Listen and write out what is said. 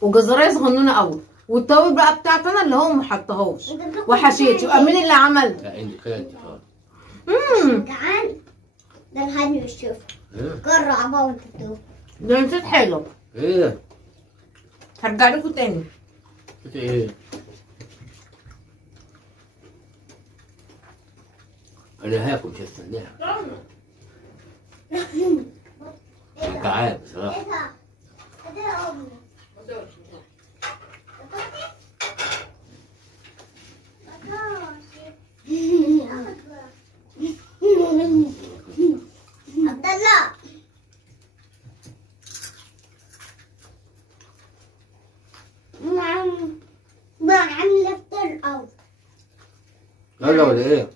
وجزرايه صغنونه قوي، والتوابل بقى بتاعتنا اللي هو ما حطهاش وحشيتي. يبقى مين اللي عمل؟ لا انت كده انت خلاص. جعان. ده الهاني والشوف. جرع بقى وانت بتقول. ده نسيت حلو. ايه هرجع لكم تاني. انت ايه؟ انا هاكل مش هستناها. جعان بصراحه. ايه ده يا امي؟ عبد الله. نعم. عامله فطر او يلا ولا ايه؟